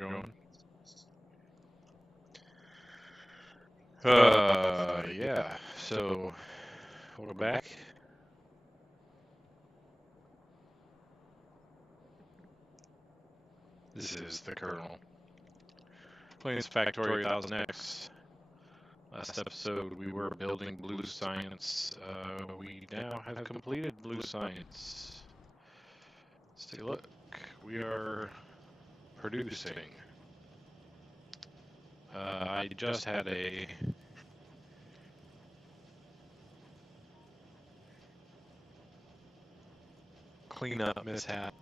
going. Yeah, so, welcome back. This is the Colonel. Playing Factorio 1000X. Last episode we were building blue science. We now have completed blue science. Let's take a look. We are producing. I just had a cleanup mishap.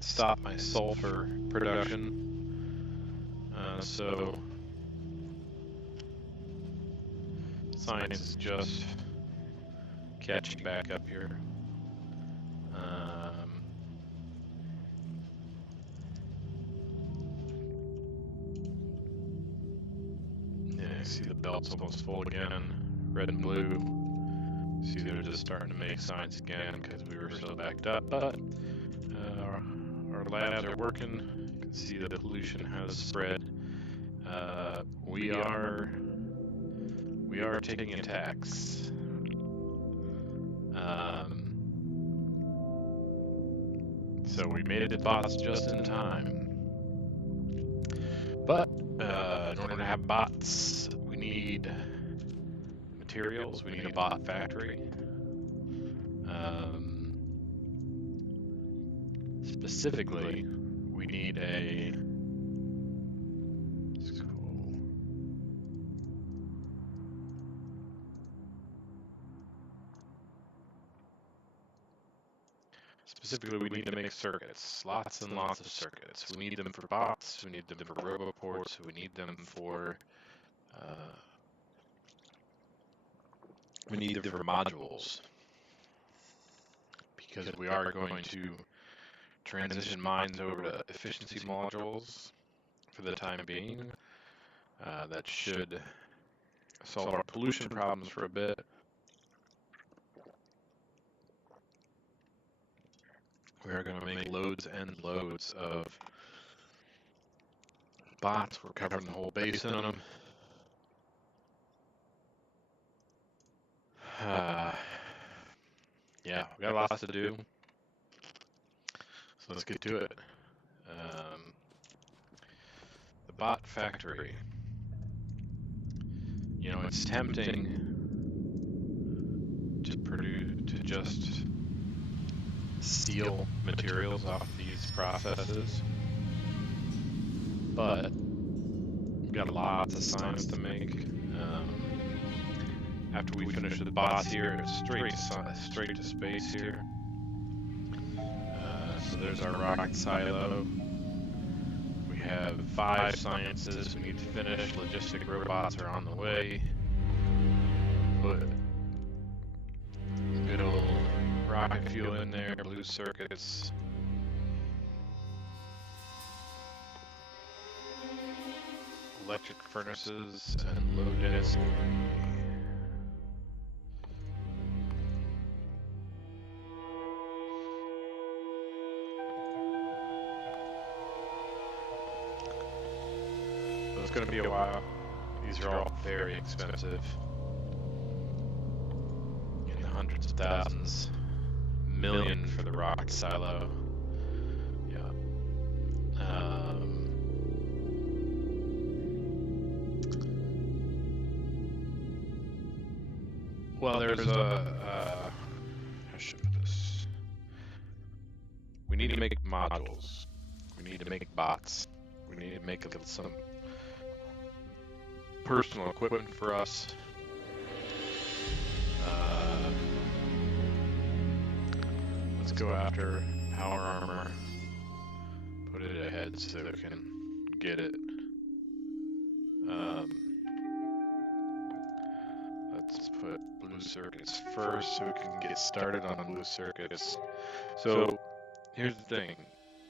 Stop my sulfur production. So science is just catching back up here. Yeah, I see the belt's almost full again, red and blue. See, they're just starting to make science again because we were so backed up, but our labs are working. You can see the pollution has spread. We are taking attacks. So we made it to bots just in time. But in order to have bots, we need materials. We need a bot factory. Specifically, we need a Specifically, we need to make circuits, lots and lots of circuits. We need them for bots, we need them for roboports, we need them for modules, because we are going to transition mines over to efficiency modules for the time being. That should solve our pollution problems for a bit. We are going to make loads and loads of bots. We're covering the whole basin on them. Yeah, we got lots to do. So let's get to it. The bot factory. You know, it's tempting to just steal materials off these processes, but we've got lots of science to make. After we finish with the bots here, it's straight to space here. So there's our rocket silo. We have 5 sciences we need to finish. Logistic robots are on the way. Put good old rocket fuel in there, blue circuits. Electric furnaces and low density. So it's going to be a while. These are all very expensive. In the hundreds of thousands. Million for the rocket silo. Yeah. Well, there's how should I put this? We need to make modules. We need to make bots. We need to make some personal equipment for us. Let's go after power armor. Put it ahead so we can get it. Let's put blue circuits first so we can get started on the blue circuits. So here's the thing.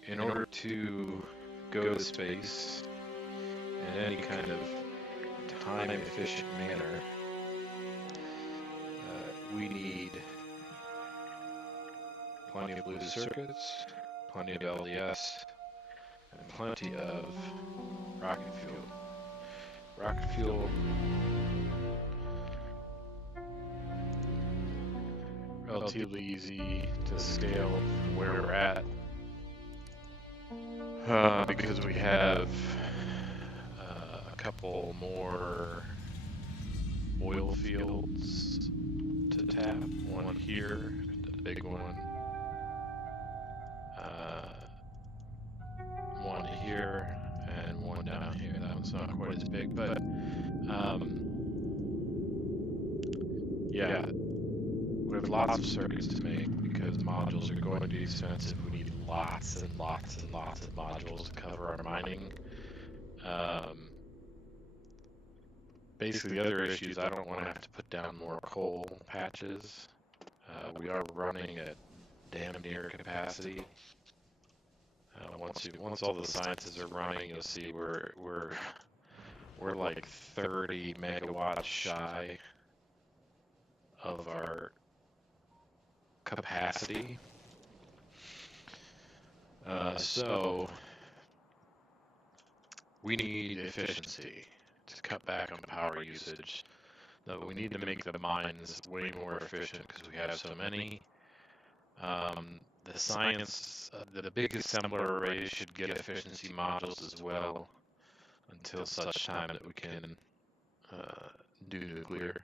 In order to go to space in any kind of time-efficient manner, we need plenty of blue circuits, plenty of LDS, and plenty of rocket fuel. Rocket fuel, relatively easy to scale from where we're at, because we have a couple more oil fields to tap. One here, the big one. One here, and one down here. That one's not quite as big, but yeah, we have lots of circuits to make because modules are going to be expensive. We need lots and lots and lots of modules to cover our mining. Basically, the other issue is I don't want to have to put down more coal patches. We are running at damn near capacity. Once all the sciences are running, you'll see we're like 30 megawatts shy of our capacity. So we need efficiency to cut back on power usage. No, we need to make the mines way more efficient because we have so many. The science, the big assembler arrays should get efficiency modules as well until such time that we can do nuclear.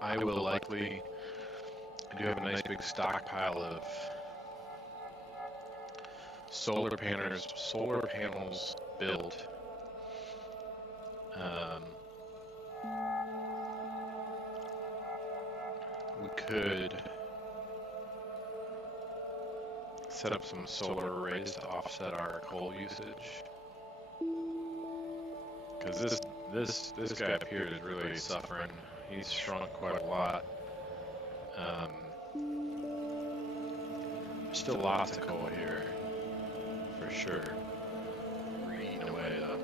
I will likely, I do have a nice big stockpile of solar panels built. We could set up some solar arrays to offset our coal usage. Because this guy up here is really suffering. He's shrunk quite a lot. There's still lots of coal here, for sure. We're eating away though.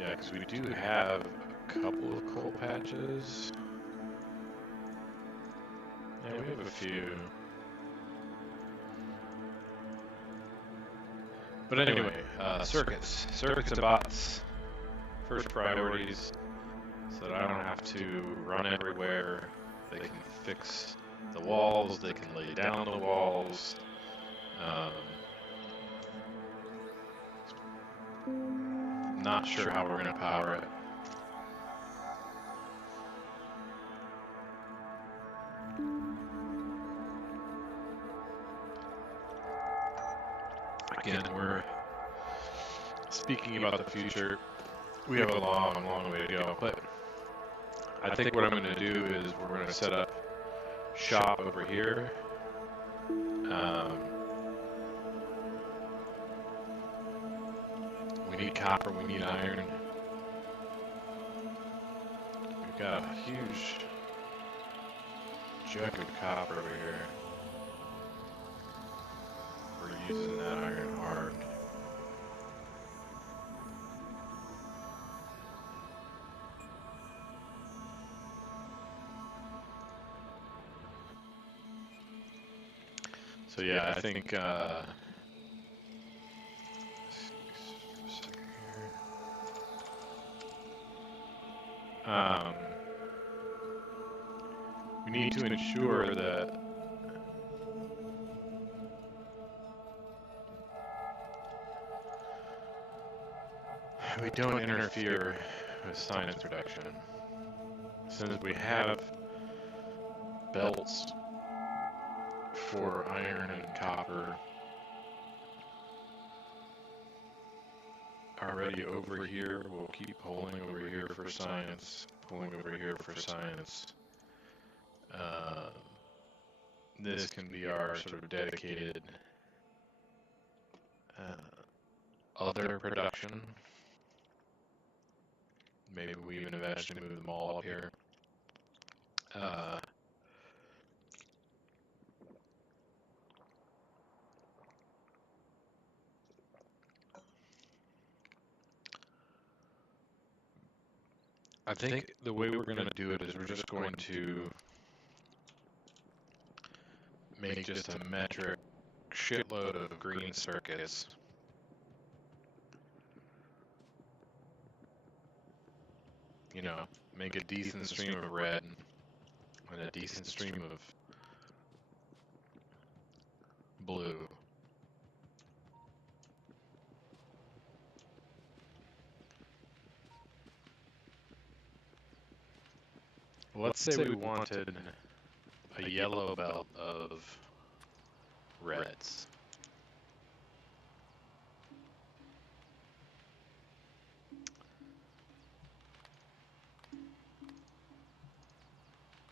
Yeah, because we do have a couple of coal patches. Yeah, we have a few. But anyway, circuits and bots. First priorities, so that I don't have to run everywhere. They can fix the walls, they can lay down the walls. Not sure how we're going to power it. Again, we're speaking about the future. We have a long, long way to go, but I think what I'm going to do is we're going to set up shop over here. We need copper, we need iron. We've got a huge jug of copper over here. We're using that iron hard. So yeah, I think we need to ensure that we don't interfere with science production. Since we have belts for iron and copper already over here, we'll keep pulling over here for science, pulling over here for science. This can be our sort of dedicated other production. Maybe we even eventually move them all up here. I think the way we're going to do it is we're just going to make just a metric shitload of green circuits. You know, make a decent stream of red and a decent stream of blue. Let's say we wanted a yellow belt of reds.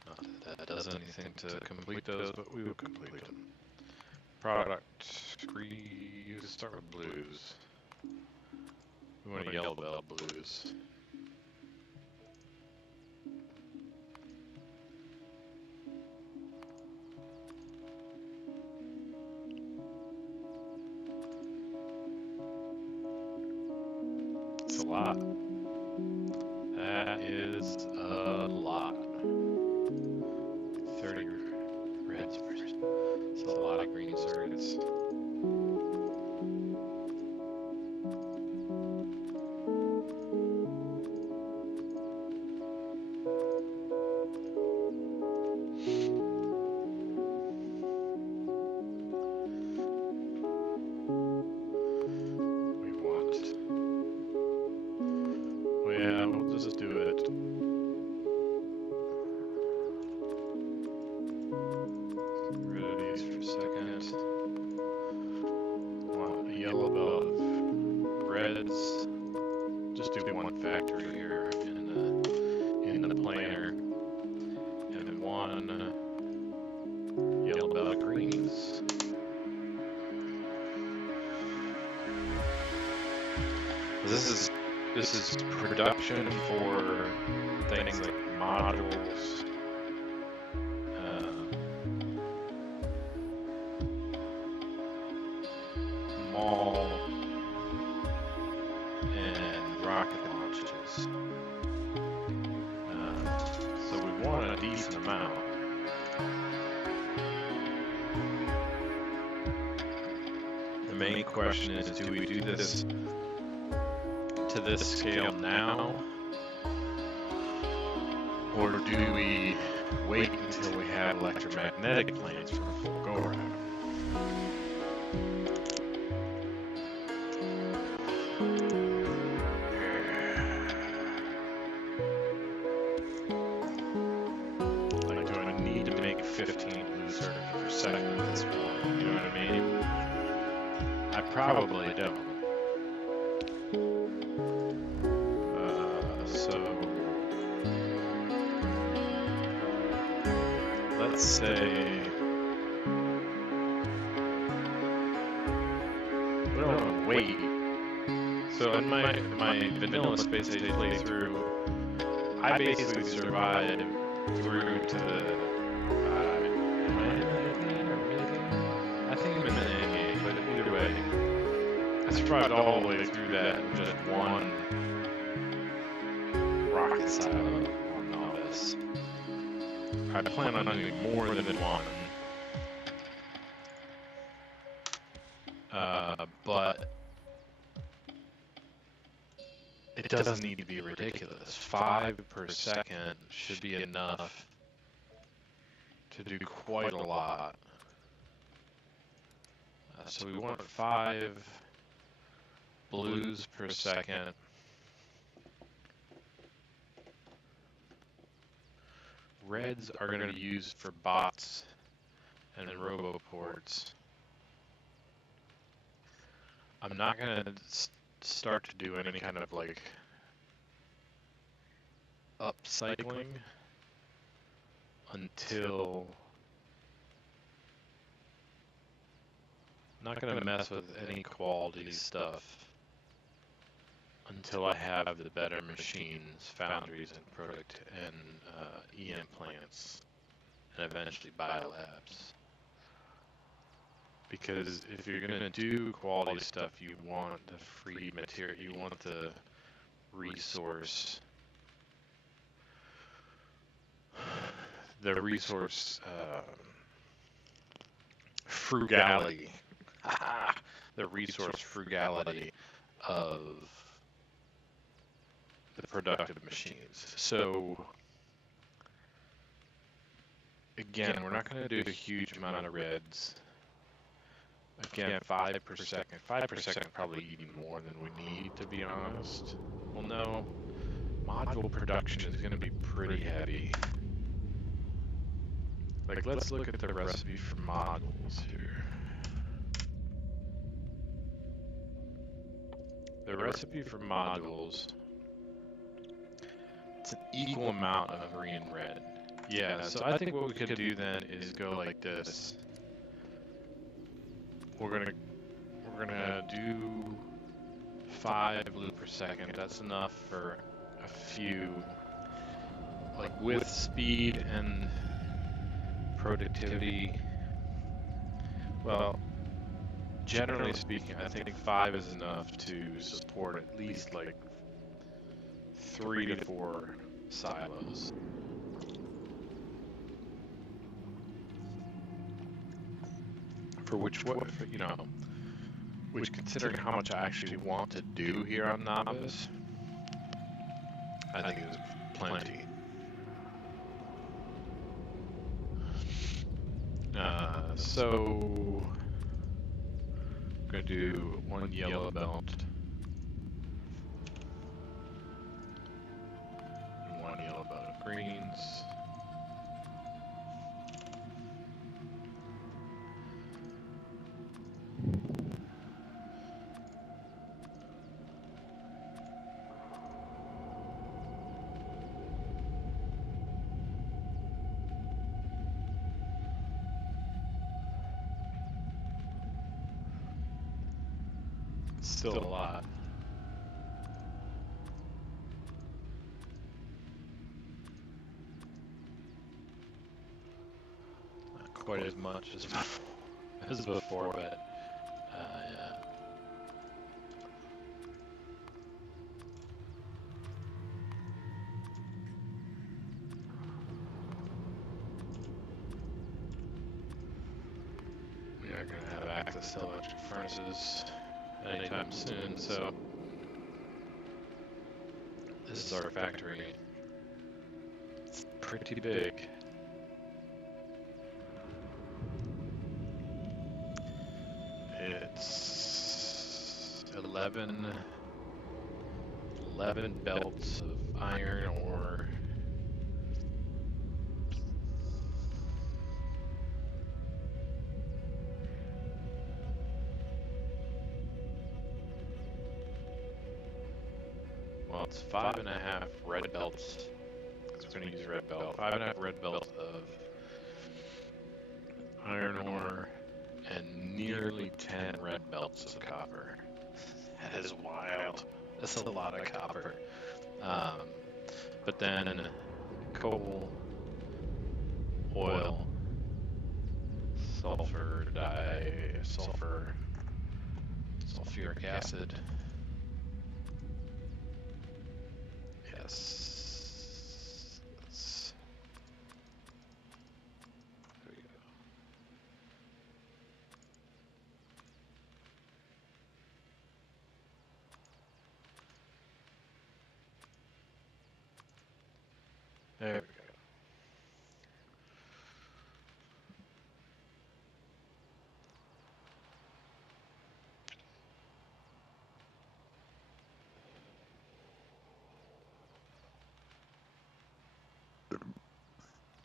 Not that that does anything to complete those, but we will complete them. Product, start with blues. We want a yellow belt blues. It's a lot. That is a lot. 30 reds first. It's a lot of green circuits. Let's do it. Rid of these for a second. Want a yellow belt of reds. Just do one factory here in the planer, and one yellow belt of greens. This is production for things like modules, mall, and rocket launches. So we want a decent amount. The main question is, do we do this to this scale now, or do we wait until we have electromagnetic planes for a full go around? Like, do I need to make 15 blue circuits per second at this point? You know what I mean? I probably don't. Let's say we don't want to wait. So in my vanilla Space Age playthrough, I basically survived through to the. Am I in the end or mid-game? I think I'm in the end game, but either way, I survived all the way through that in just one rocket silo on Novice. I plan on doing more than one, but it doesn't need to be ridiculous. 5 per second should be enough to do quite a lot. So we want 5 blues per second. Reds are going to be used for bots and roboports. I'm not going to start to do any kind of like upcycling until I'm not going to mess with any quality stuff until I have the better machines, foundries, and EM plants, and eventually biolabs. Because if you're going to do quality stuff, you want the free material, you want the resource the resource frugality, the resource frugality of the productive machines. So again, we're not going to do a huge amount of reds. Again, 5 per second. 5 per second probably even more than we need, to be honest. Well, no. Module production is going to be pretty heavy. Like, let's look at the recipe for modules here. The recipe for modules, it's an equal amount of green and red. Yeah, so I think what we could do then is go like this. We're gonna do 5 blue per second. That's enough for a few, like with speed and productivity. Well, generally speaking, I think 5 is enough to support at least like 3 to 4 silos. For which, you know, which considering how much I actually want to do here on Novice, I think it is plenty. So I'm gonna do 1 yellow belt and 1 yellow belt of greens. Still a lot. Not quite as much as before, but yeah. We aren't going to have access to electric furnaces anytime soon, so this is our factory. It's pretty big. It's 11 belts of iron ore. Well, it's 5.5 red belts, because we're going to use red belt. 5.5 red belts of iron ore and nearly 10 red belts of copper. That is wild. That's a lot of copper. But then coal, oil, sulfuric acid. Yes. There we go. There we go.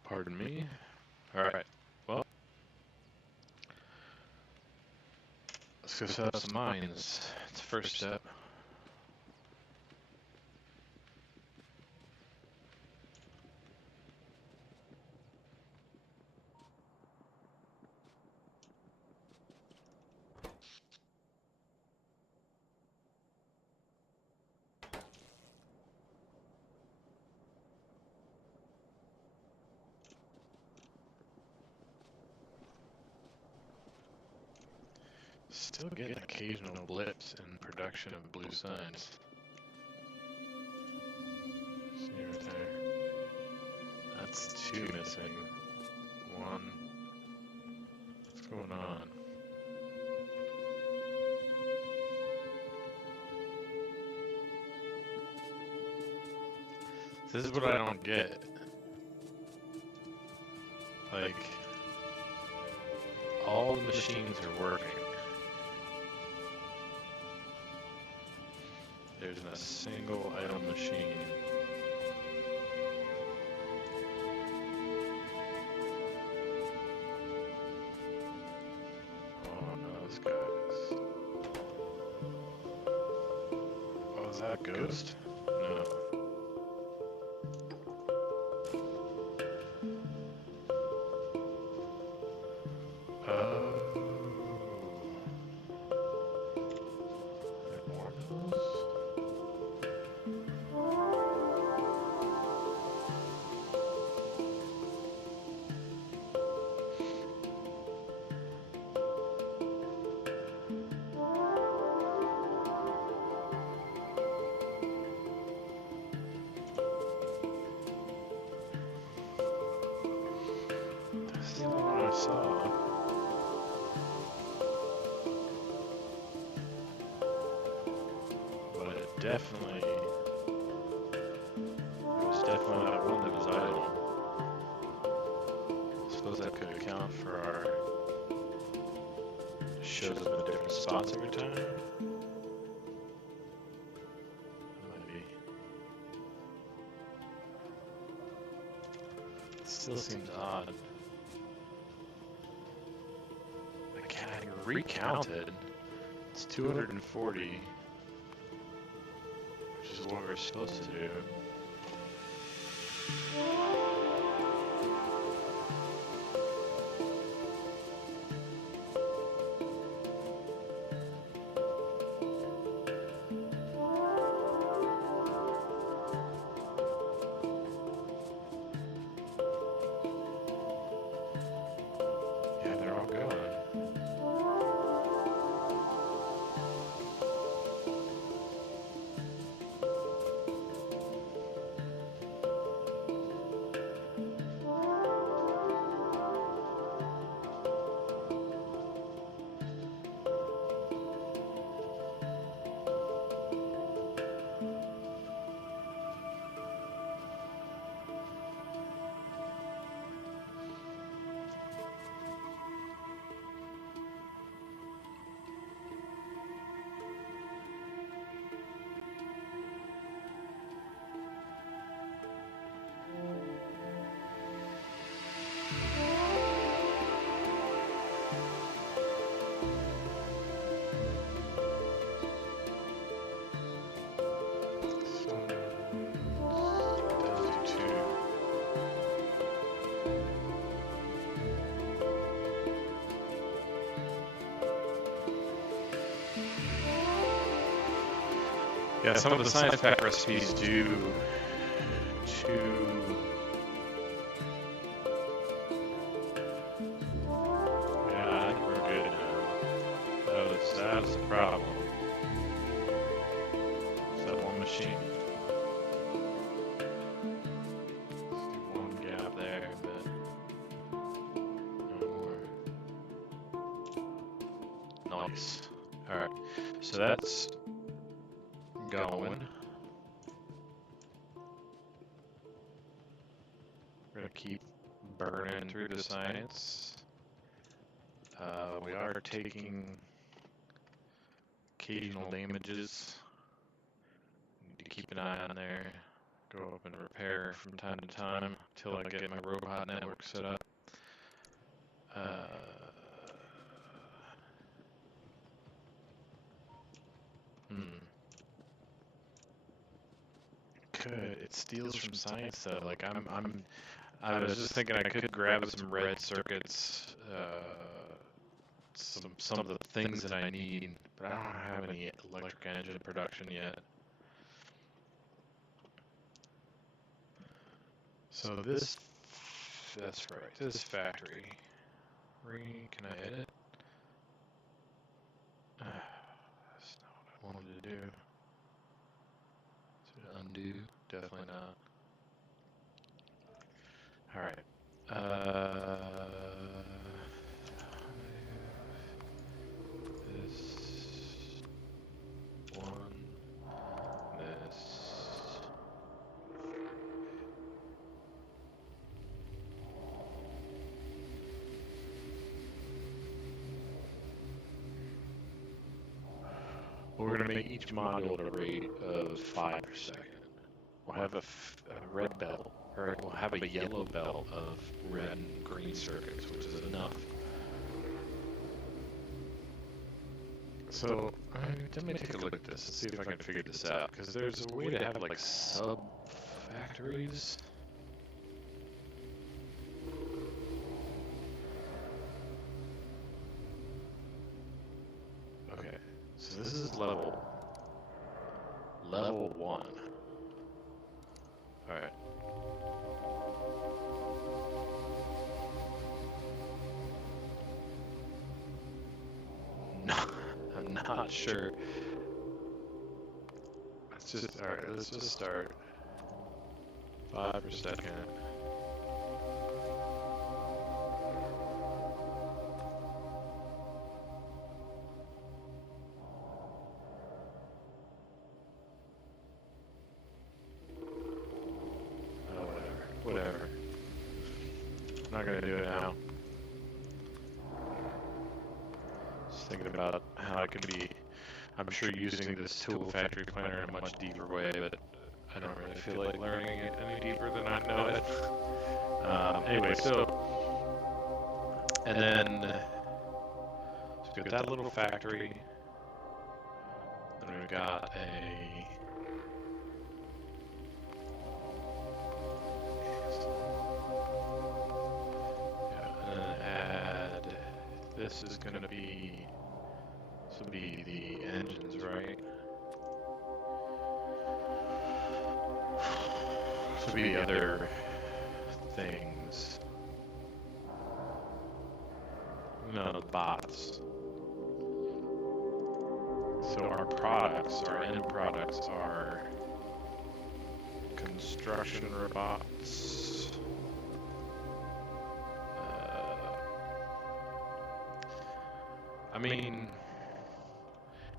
Pardon me. Alright, well, let's go set up some mines. It's the first step. Still getting occasional blips in production of blue signs. See right there. It's 2 missing. 1. What's going on? This is what I don't get. Like, all the machines are working. There isn't a single idle machine. Oh no, this guy's. Oh, is that a ghost? No. Oh. There are more of those? This is the one I saw. But it definitely, it was definitely that one that was idle. I suppose that could account for our, it shows up in different spots every time. Might be. It still seems odd. Again, I recounted. It's 240. Which is what we're supposed to do. Yeah, they're all gone. Yeah, some of the science pack recipes do two. Yeah, I think we're good now. That was the problem. It's that one machine. Let's do one gap there, but no more. Nice. Alright, so that's going. We're gonna keep burning through the science. We are taking occasional damages. Need to keep an eye on there. Go up and repair from time to time until I get my robot network set up. Could it steals from science though? Like I was just thinking I could grab some red circuits, some of the things that I need, but I don't have any electric engine production yet. So that's right, this factory. Can I edit? That's not what I wanted to do. Is it undo? Definitely not. All right. This one. This. We're going to make each module at a rate of 5 per second. We'll have a red belt, or we'll have a yellow belt of red and green circuits, which is enough. So, let me take a look at this and see if I can figure this out, because there's a way to have like sub-factories. Okay, so this is level 1. All right. No, I'm not sure. Let's just start 5 per second. Oh, whatever. I'm not gonna do it now. Just thinking about how I could be, I'm sure, using this tool factory planner in a much deeper way, but I don't really feel like learning it any deeper than I know it. Anyway, so, and then, so we've got that little factory, and we've got and then add, this is going to be, this will be the engines, right? This will be the other things. No, the bots. So our products, our end products are construction robots. I mean,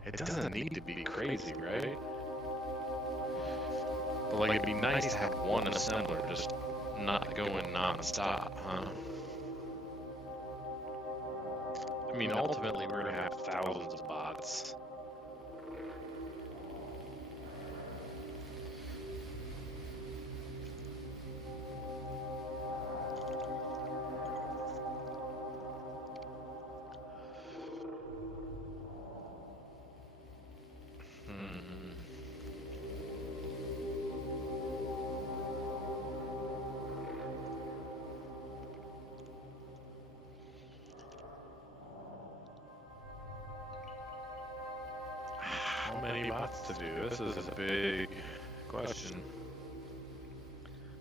it doesn't need to be crazy, right? But like, it'd be nice to have one assembler just not going non-stop, huh? I mean, ultimately, we're gonna have thousands of bots. How many bots to do? This is a big question.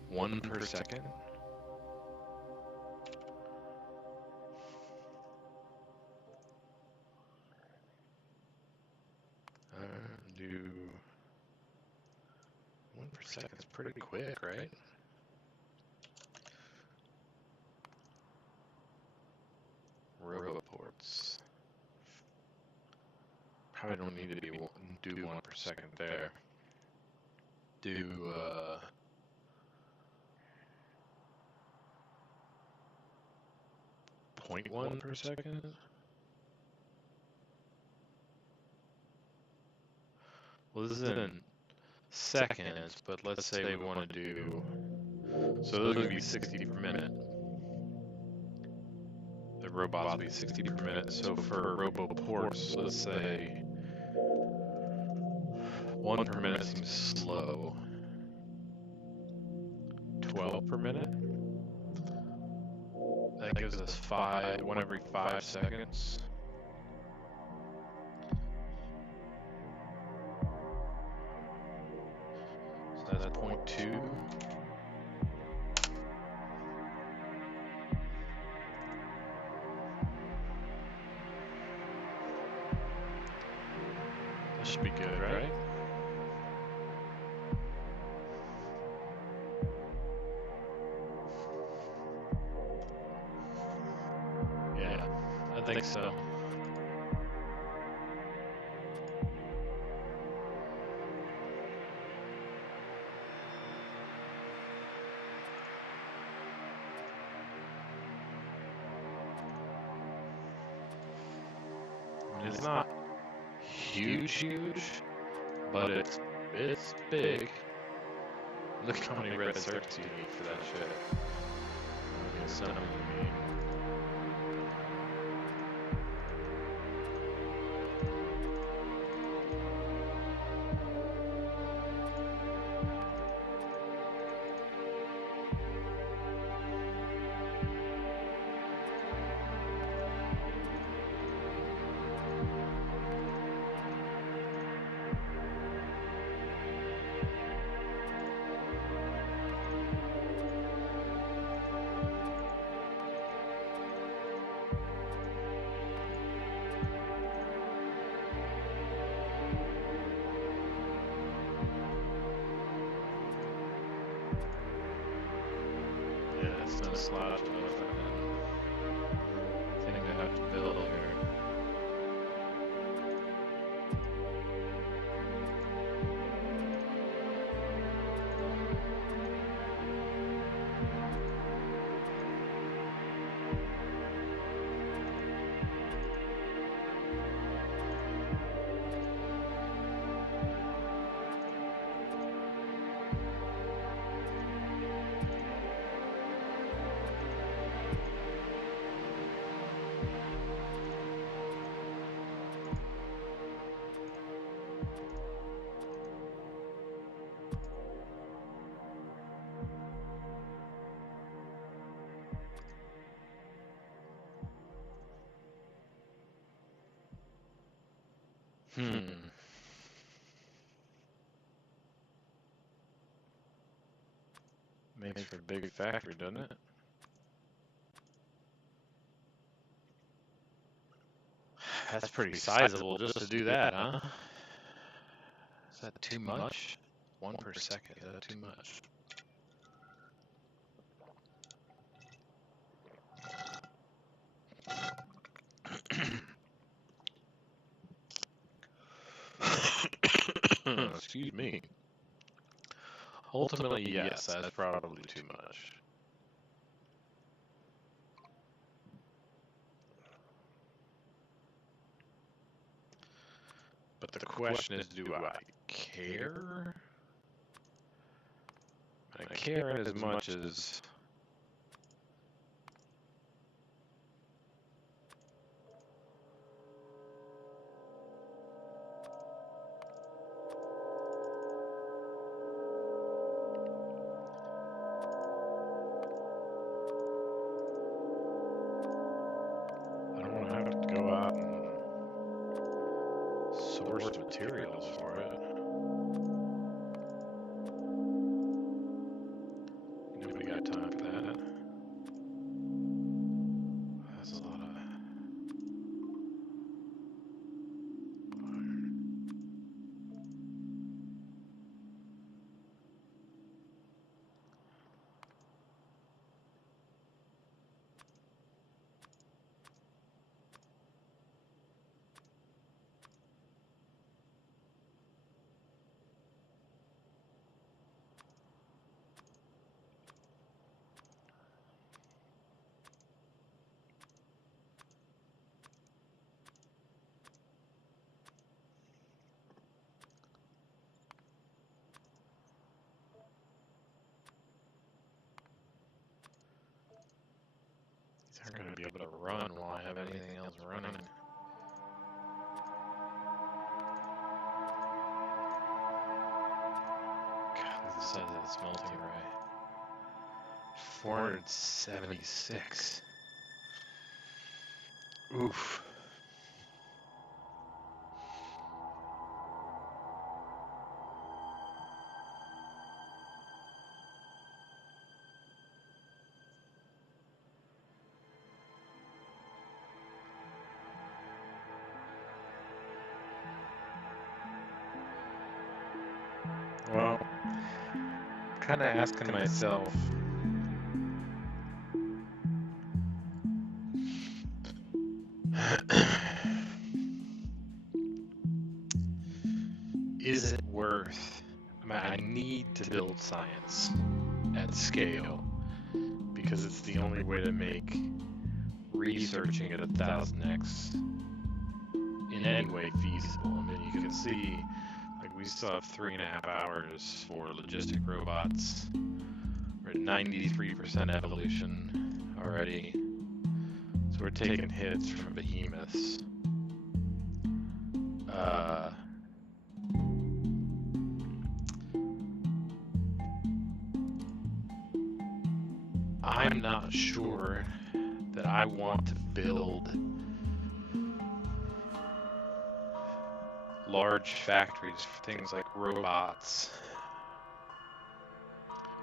1 per second? Do 1 per second is pretty quick, right? Roboports. Probably don't need to do 1 per second there. Do 0.1 per second? Well, this is in seconds, but let's say we want to do, so those would be 60 per minute. The robots would be 60 per minute. So for roboports, let's say 1 per minute seems slow. 12 per minute? That gives us 1 every 5 seconds. So that's 0.2. That should be good, right? think so. I mean, it's not huge, but it's big. Look how many red circuits you need for that shit. I mean, so many you need. It's no slouch of a thing to have to build here. Makes for a big factory, doesn't it? That's pretty sizable just to do that, huh? Is that too much? 1 per second, is that too much? Excuse me. Ultimately, yes, that's probably too much. But the question is, do I care? I care as much as... materials for it. Nobody got time for that. That's a lot of wire. These aren't going to be able to run while I have anything else running. God, this is the smelting array. 476. Oof. Well, I'm kind of asking myself, I need to build science at scale because it's the only way to make researching at 1000x in any way feasible. I mean, you can see, like, we still have 3.5 hours for logistic robots. We're at 93% evolution already. So we're taking hits from behemoths. I'm not sure that I want to build large factories for things like robots.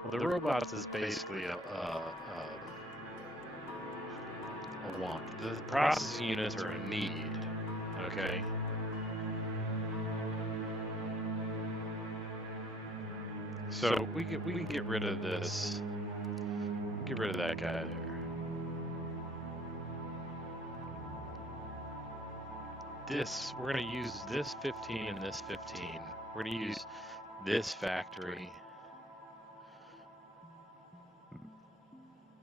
Well, the robots is basically a want. The processing units are a need, okay? So we can get rid of this. Get rid of that guy there. This, we're gonna use this 15 and this 15. We're gonna use this factory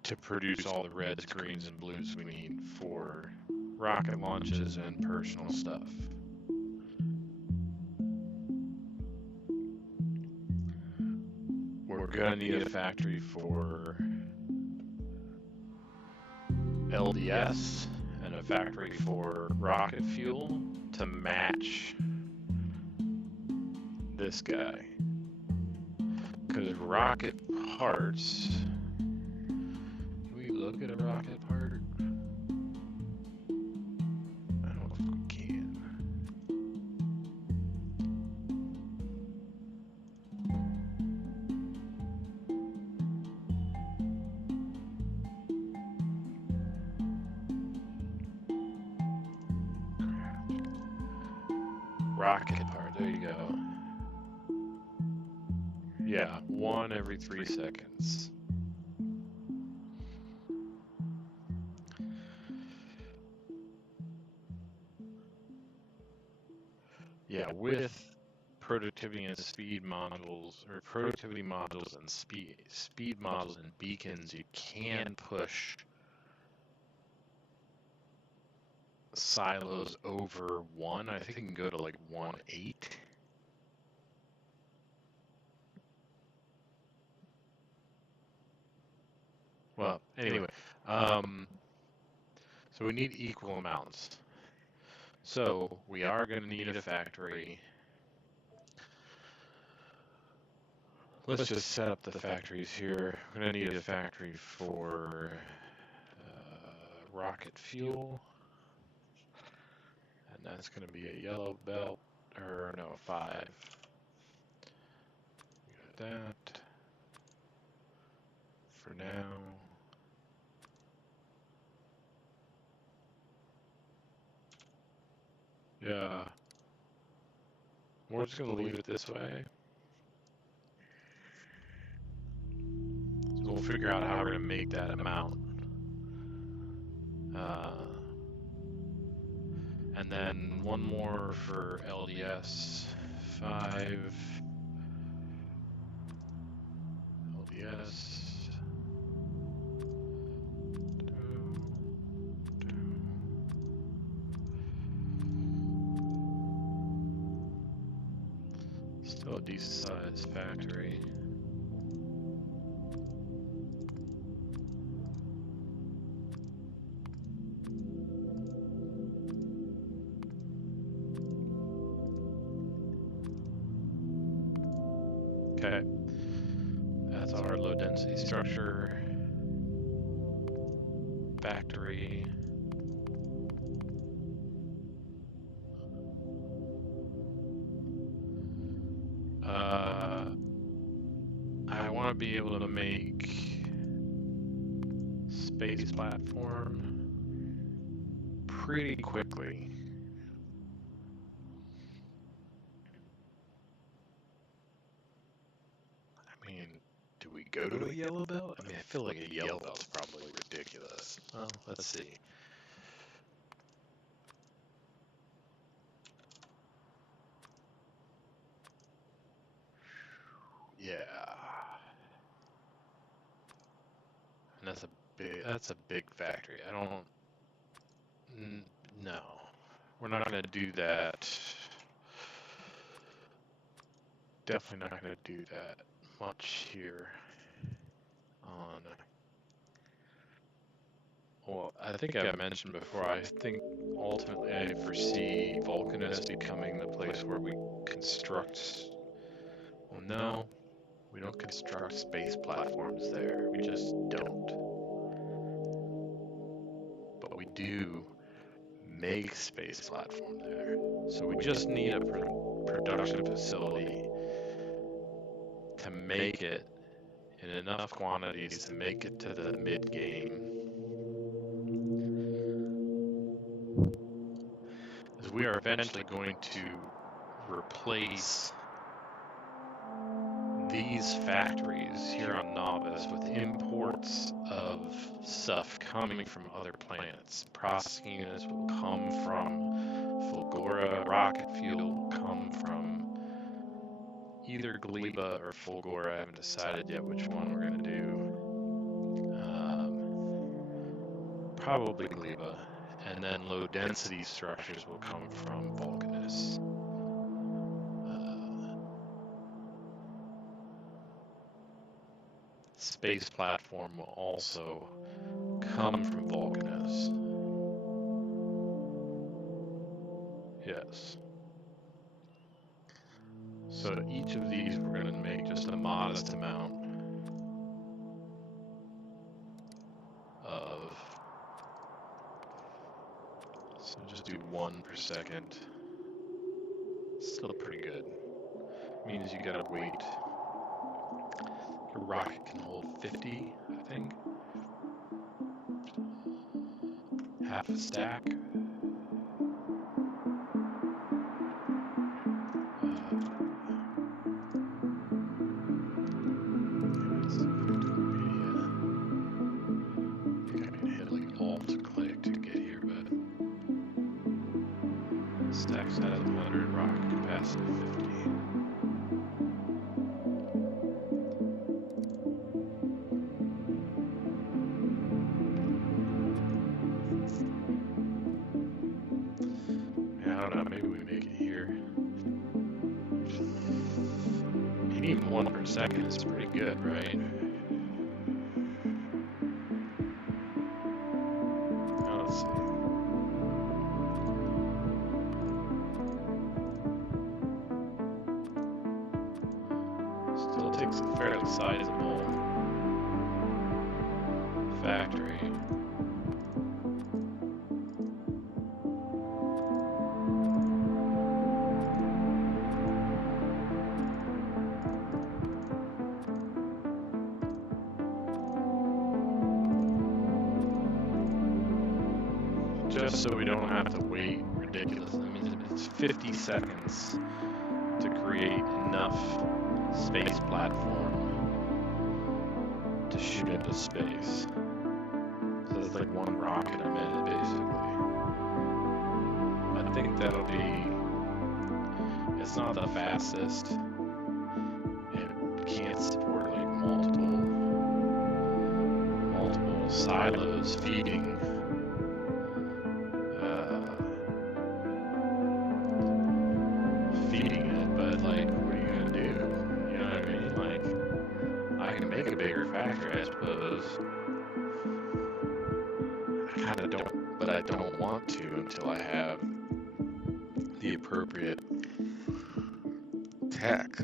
to produce all the reds, greens, and blues we need for rocket launches and personal stuff. We're gonna need a factory for LDS and a factory for rocket fuel to match this guy. Because rocket parts, can we look at a rocket part? I don't know if we can. Rocket part, there you go. Yeah, 1 every 3 seconds. Yeah, with productivity and speed modules, or productivity modules and speed modules and beacons, you can push silos over 1. I think you can go to like 1.8. Well, anyway, so we need equal amounts. So we are going to need a factory. Let's just set up the factories here. We're going to need a factory for rocket fuel. And that's going to be a yellow belt, or no, 5. We got that for now. Yeah. We're just going to leave it this way. So we'll figure out how we're going to make that amount. And then one more for LDS, 5. LDS. Still a decent sized factory. Okay, that's our low density structure factory. I want to be able to make space platform pretty quickly. I mean, do we go to a yellow belt? I mean, I feel like a yellow belt's probably ridiculous. Well, let's see. That's a big factory. I don't. No, we're not gonna do that. Definitely not gonna do that much here. On. Well, I think I've mentioned before. I think ultimately I foresee Vulcanus becoming the place where we construct. Well, no, we don't construct space platforms there. We just don't. But we do make space platform there. So we just need a production facility to make it in enough quantities to make it to the mid game. As we are eventually going to replace these factories here on Novice with imports of stuff coming from other planets. Processing units will come from Fulgora, rocket fuel will come from either Gleba or Fulgora. I haven't decided yet which one we're going to do. Probably Gleba. And then low density structures will come from Vulcanus. Space platform will also come from Vulcanus. Yes. So each of these we're going to make just a modest amount of. So just do 1 per second. Still pretty good. Means you gotta wait. A rocket can hold 50, I think. Half a stack. Let's see if I do media. I think I need to hit like Alt click to get here, but stack size 100, rocket capacity 50. I don't know, maybe we make it here. And even 1 per second is pretty good, right? Let's see. Still takes a fairly sizable factory. Just so we don't have to wait ridiculous. I mean, it's 50 seconds to create enough space platform to shoot into space. So it's like 1 rocket a minute, basically. I think that'll be. It's not the fastest. It can't support like multiple silos feeding. But like, what are you gonna do? You know what I mean? Like, I can make a bigger factory, I suppose. I kind of don't, but I don't want to until I have the appropriate tech.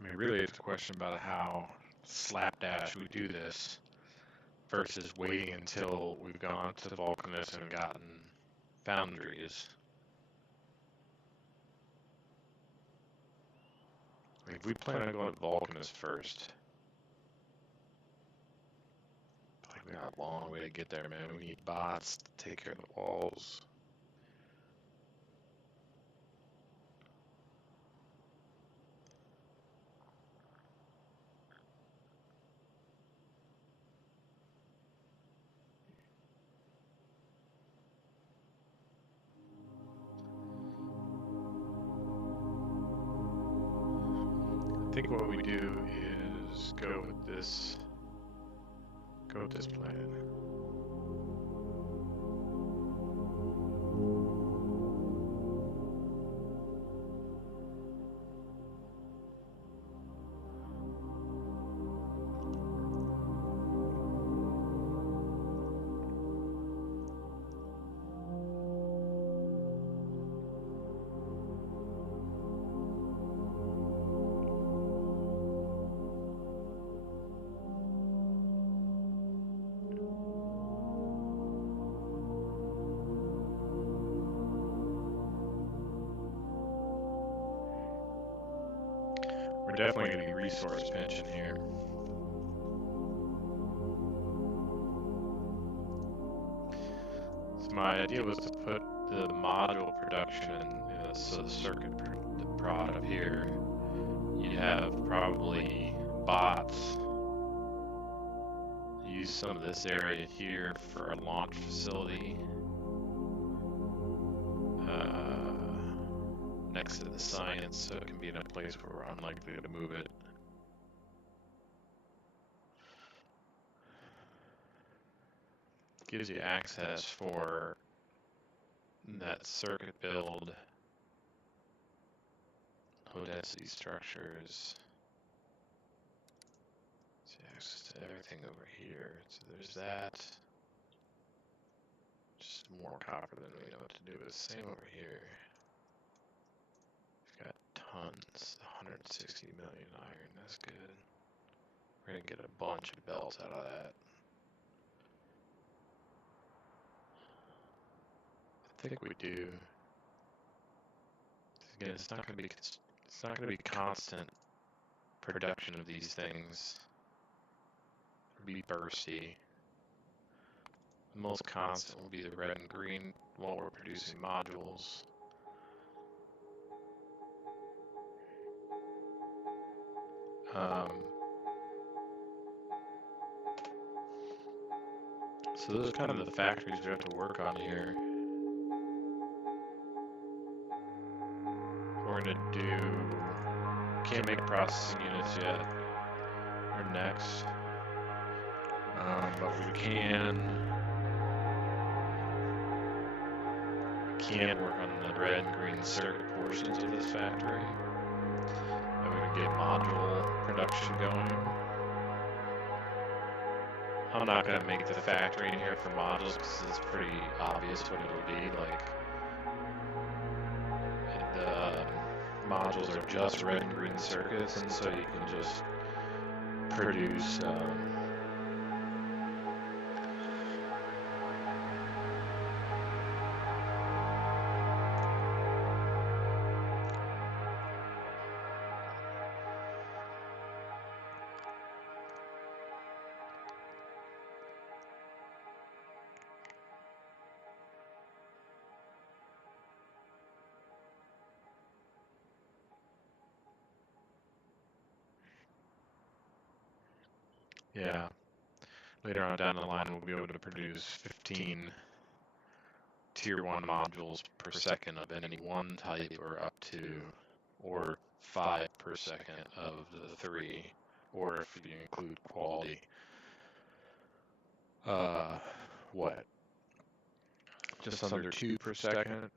I mean, really, it's a question about how slapdash we do this versus waiting until we've gone to Vulcanus and gotten foundries. I mean, if we plan on going to Vulcanus first, like we got a long way to get there, man. We need bots to take care of the walls. think what we do is go with this plan. We're definitely going to be resource pinching here. So my idea was to put the module production in so the circuit prod up here. You'd have probably bots use some of this area here for a launch facility next to the science, so it can be in a place where we're unlikely to move it. Gives you access for that circuit build, low density structures. See access to everything over here. So there's that. Just more copper than we know what to do with. Same over here. We've got tons, 160 million iron. That's good. We're gonna get a bunch of belts out of that. I think we do. Again, it's not gonna be constant production of these things. It'll be bursty. The most constant will be the red and green while we're producing modules. So those are kind of the factories we have to work on here. We're gonna do, can't make processing units yet. We're next. But we can work on the red and green circuit portions of this factory. And we can get module production going. I'm not going to make the factory in here for modules because it's pretty obvious what it'll be. Like, the modules are just red and green circuits, and so you can just produce yeah. Later on down the line, we'll be able to produce 15 tier 1 modules per second of any one type, or 5 per second of the 3, or if you include quality. What? Just under 2 per second?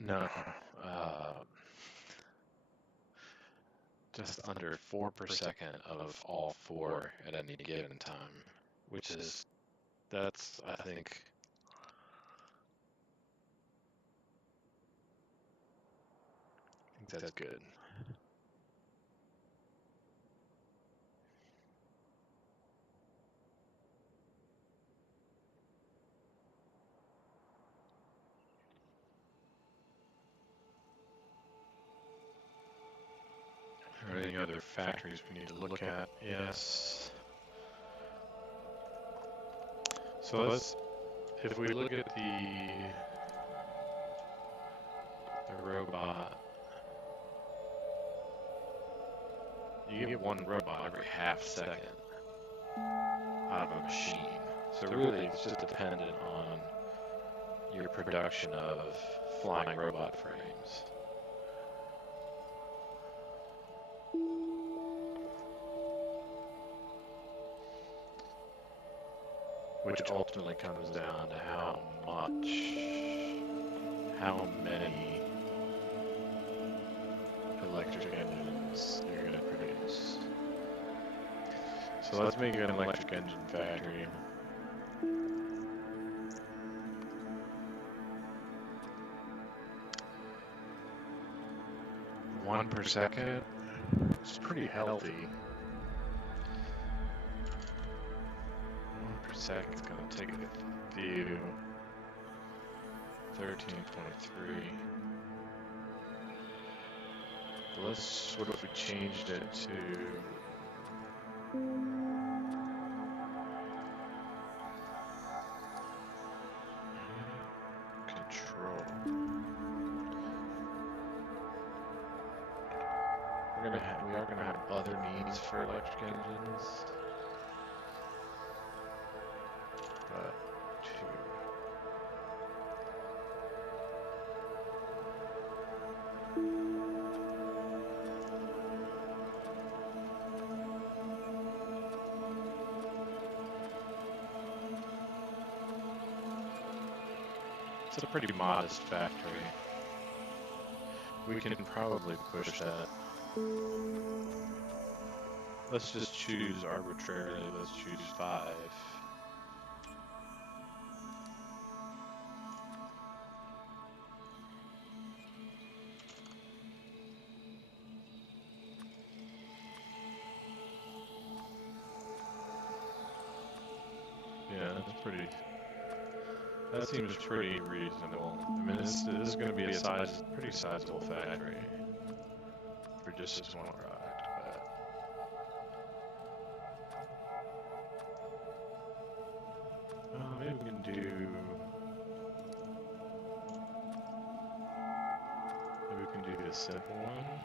No. Just under 4 per second of all 4 at any given time, which is, I think that's good. Are there any other factories we need to look at? Yes. So if we look at the robot, you get one robot every half second out of a machine. So really it's just dependent on your production of flying robot frames. which ultimately comes down to how many electric engines you're going to produce. So let's make an electric engine factory. One per second. It's pretty healthy. 1 per second is going to take a few. 13.3. What if we changed it to control? We are gonna have other needs for electric engines, but it's a pretty modest factory. We can probably push that. Let's just choose arbitrarily, let's choose 5. Yeah, that seems pretty reasonable. I mean, this is going to be a pretty sizable factory for just this one product. Maybe we can do a simple one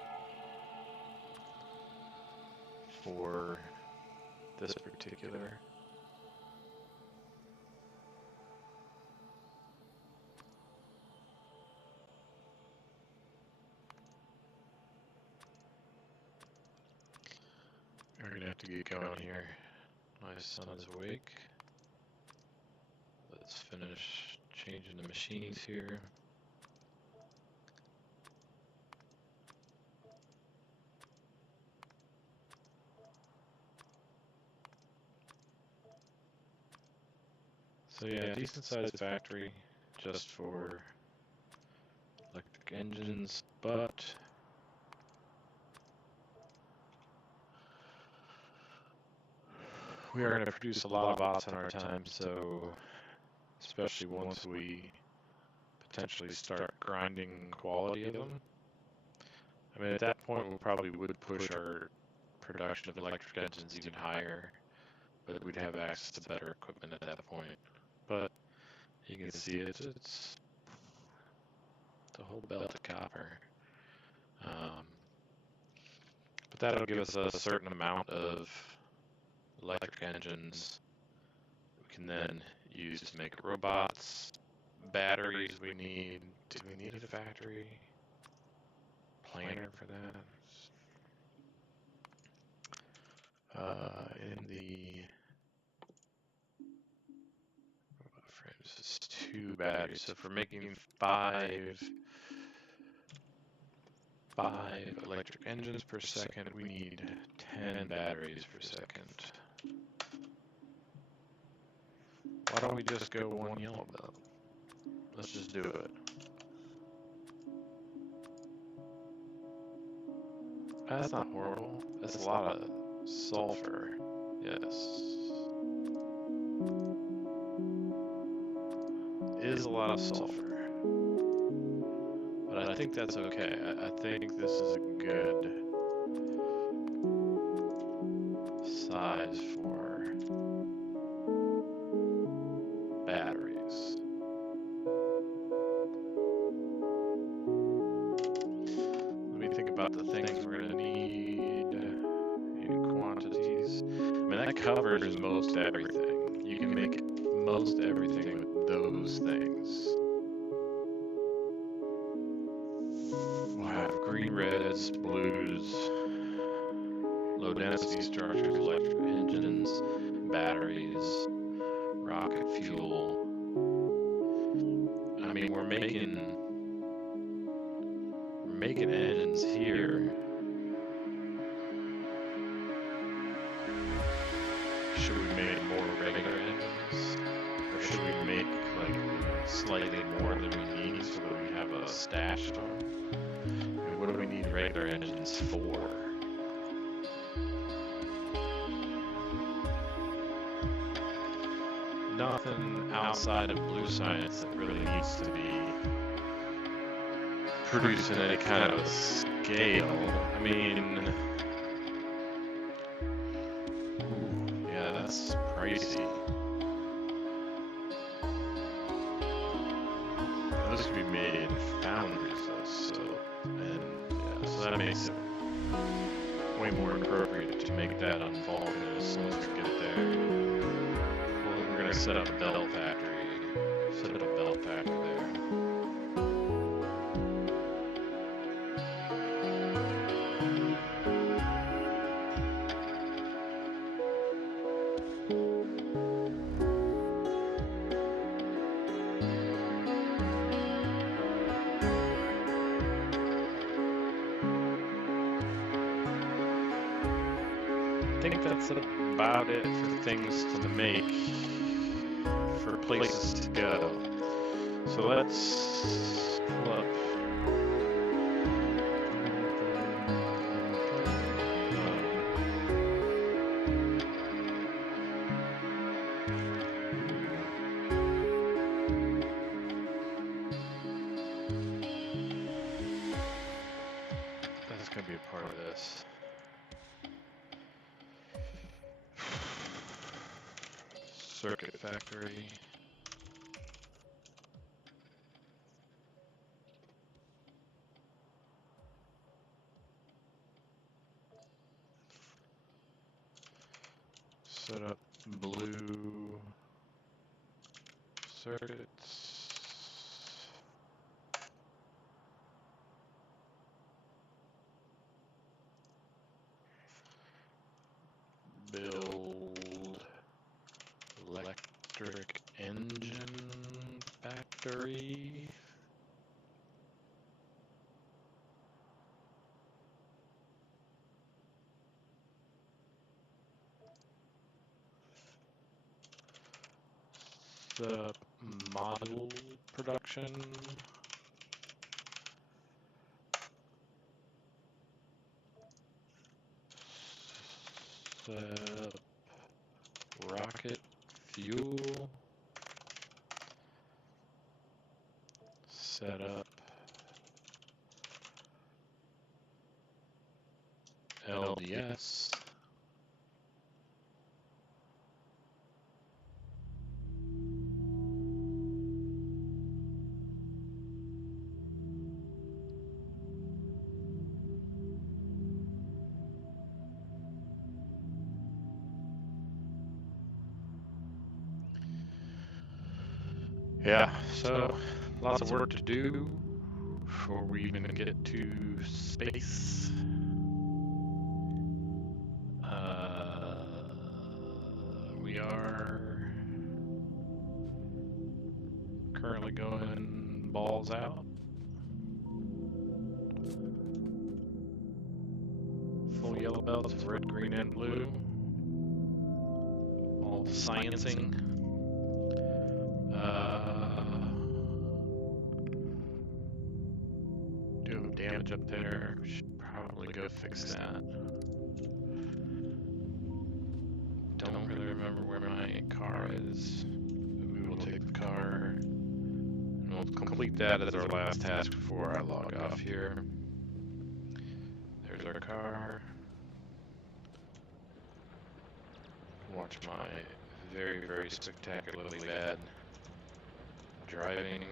for this particular. We're gonna have to get going here. My son is awake. Let's finish changing the machines here. So yeah, decent sized factory just for electric engines, but we are going to produce a lot of bots in our time, so especially once we potentially start grinding quality of them. I mean, at that point, we probably would push our production of electric engines even higher, but we'd have access to better equipment at that point. But you can see it's the whole belt of copper. But that'll give us a certain amount of electric engines we can then use to make robots. Batteries we need. Do we need a factory planner for that? In the robot frames, it's 2 batteries. So for making 5 electric engines per second, we need 10 batteries per second. Why don't we just go 1 yellow belt? Let's just do it. That's not horrible. That's a lot of sulfur. Yes. It is a lot of sulfur. But I think that's okay. I think this is a good size for batteries. Let me think about the things we're going to need in quantities. I mean, that covers most everything. You can make most everything with those things. We'll have green, reds, blues, low density structures, electric engines, batteries, rocket fuel. I mean, we're making engines here. Should we make more regular engines? Or should we make like slightly more than we need so that we have a stash of them? I mean, what do we need regular engines for? Nothing outside of blue science that really needs to be produced in any kind of a scale. I mean, ooh, yeah, that's pricey. Those could be made in foundries, though, so that makes it way more appropriate to make that on Vulcan as soon as we get there. Well, we're gonna set up a belt factory. Set up a belt factory there. I think that's about it for things to make, for places to go. So let's pull up. That's going to be a part of this. Circuit factory. Set up blue circuits. Build electric engine factory. Set up model production. Set up rocket fuel. Set up LDS. Yeah, so lots of work to do before we even get to space. We are currently going balls out. Full yellow belts, red, green, and blue. All the sciencing. Do damage up there. Should probably go fix that. Don't really remember where my car is. We will take the car. And we'll complete that as our last task before I log off here. There's our car. Watch my very, very spectacularly bad driving.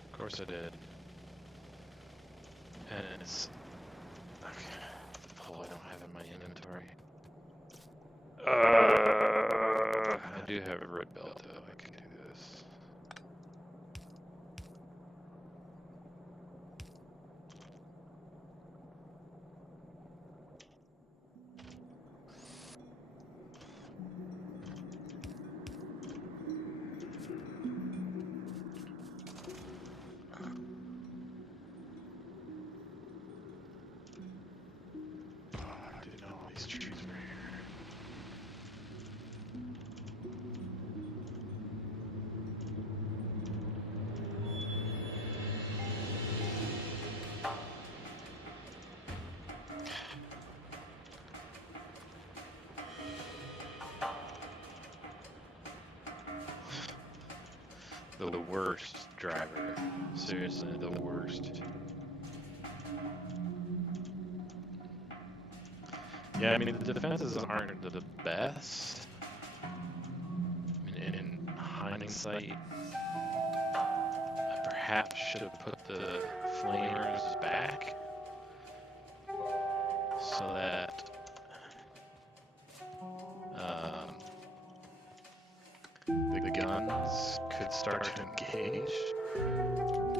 Of course I did. And it's okay. my inventory. I do have a red belt though. I can do this. I didn't know all these trees were here. The worst driver. Seriously, the worst. Yeah, I mean, the defenses aren't the best. I mean, in hindsight, I perhaps should have put the flamers back so that the guns could start to engage.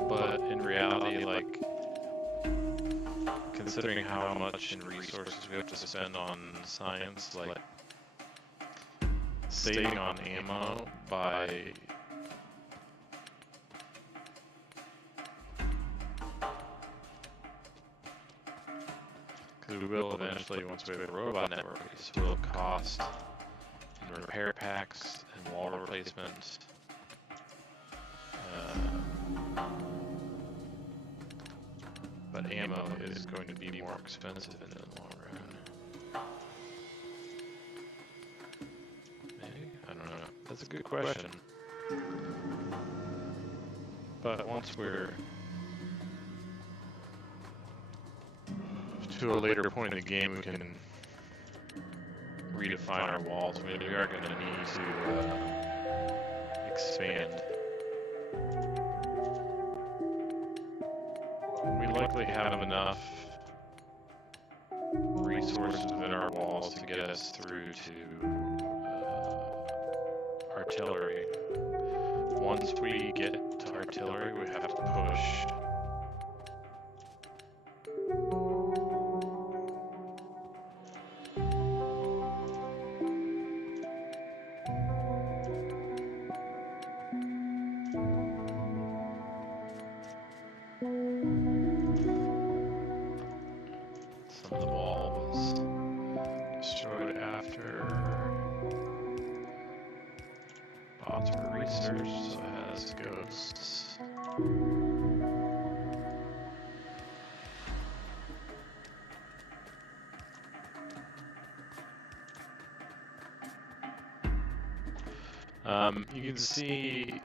But in reality, like, considering how much in resources we have to spend on science, like, saving on ammo by because we will eventually, once we have a robot network, this will cost in repair packs and wall replacement. But ammo is going to be more expensive in the long run. Maybe? I don't know. That's a good question. But once we're to a later point in the game, we can redefine our walls. Maybe we are going to need to expand. We likely have enough resources within our walls to get us through to artillery. Once we get to artillery, we have to push. Some of the wall was destroyed after bots were researched, so it has ghosts. You can see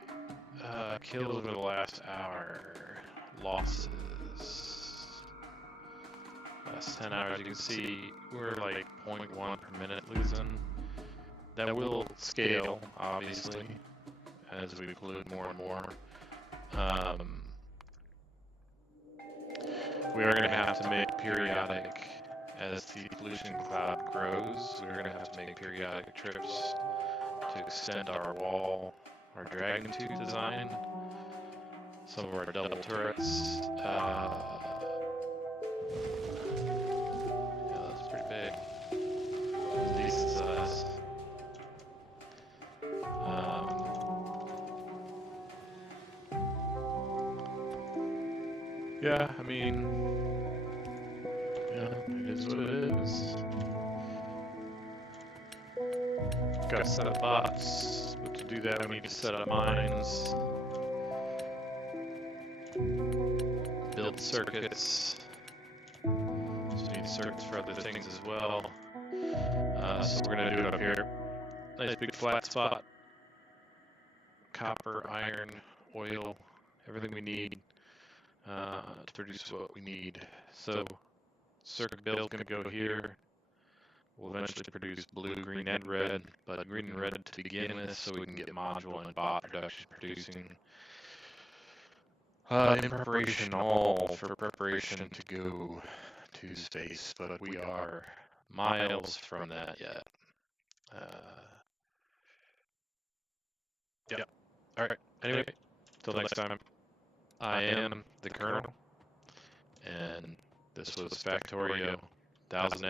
kills over the last hour, losses. Last 10 hours, you can see we're like 0.1 per minute losing. That will scale, obviously, as we pollute more and more. We are going to have to make periodic, as the pollution cloud grows, we're going to have to make periodic trips to extend our wall, our dragon tooth design, some of our double turrets. Yeah, that's pretty big. Decent size. Yeah, I mean, yeah, it is what it is. Gotta set up bots, but to do that we need to set up mines, build circuits, so we need circuits for other things as well. So we're gonna do it up here. Nice big flat spot. Copper, iron, oil, everything we need to produce what we need. So circuit build's gonna go here. We'll eventually produce blue, green, and red, but green and red to begin with, so we can get module and bot production producing. In preparation, all for preparation to go to space, but we are miles from that yet. Yeah. All right. Anyway, till next time. I am the Colonel, and this was Factorio 1000